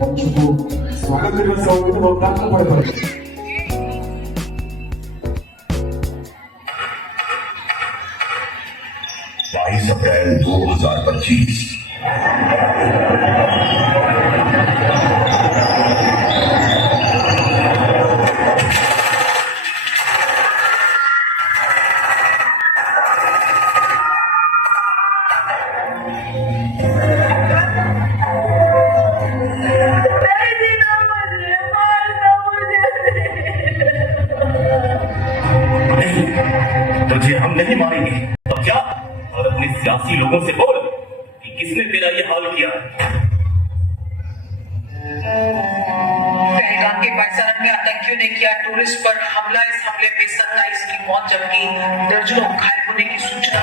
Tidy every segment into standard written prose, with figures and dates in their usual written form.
बच्चों को स्वागत दिवस होगी तो बहुत काम पड़े पड़े 22 अप्रैल 2025 तुझे हम नहीं मारेंगे तो क्या? और अपने सियासी लोगों से बोल कि किसने तेरा ये हाल किया। पहलगाम के पाकिस्तान में आतंकियों ने किया टूरिस्ट पर हमला। इस हमले में 27 की मौत जबकि दर्जनों घायल होने की सूचना।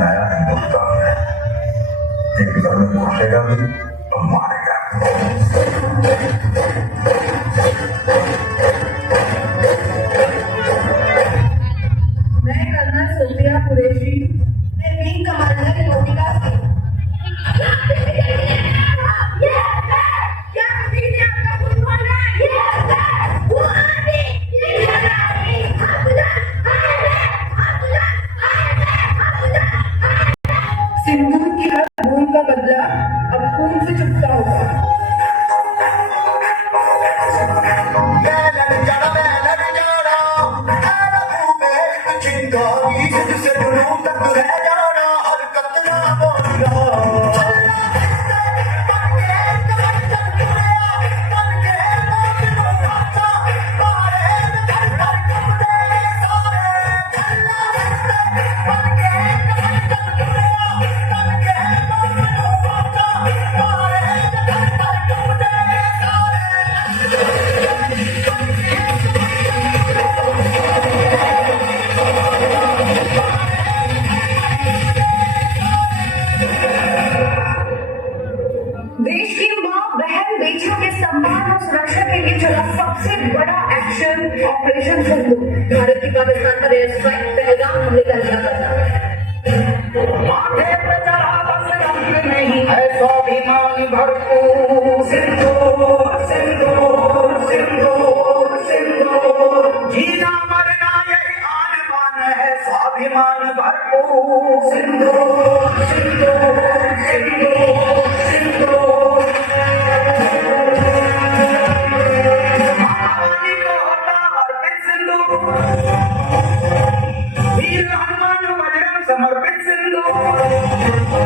नया हिंदुस्तान है, एक दल घुसेगा भी तो मारेगा। मैं कर्नल सुफिया कुरैशी, मैं विंग कमांडर योगिका सिंह। सिंदूर की हर बूंद का बदला अब खून से चुकता होगा। देश की मां बहन बेटियों के सम्मान और सुरक्षा के लिए चला सबसे बड़ा एक्शन ऑपरेशन सिंदूर। भारत की पाकिस्तान पर एयर स्ट्राइक पहलगाम हमले का माथे पे चढ़ा बस रंग नहीं है स्वाभिमान भरपूर। सिंदूर सिंदूर सिंदूर सिंदूर जीना मरना यही आन बान है स्वाभिमान भरपूर। सिंदूर सिंदूर सिंदूर सिंदूर महारानी को होता अर्पित सिंदूर। वीर हनुमान बजरंग समर्पित सिंदूर।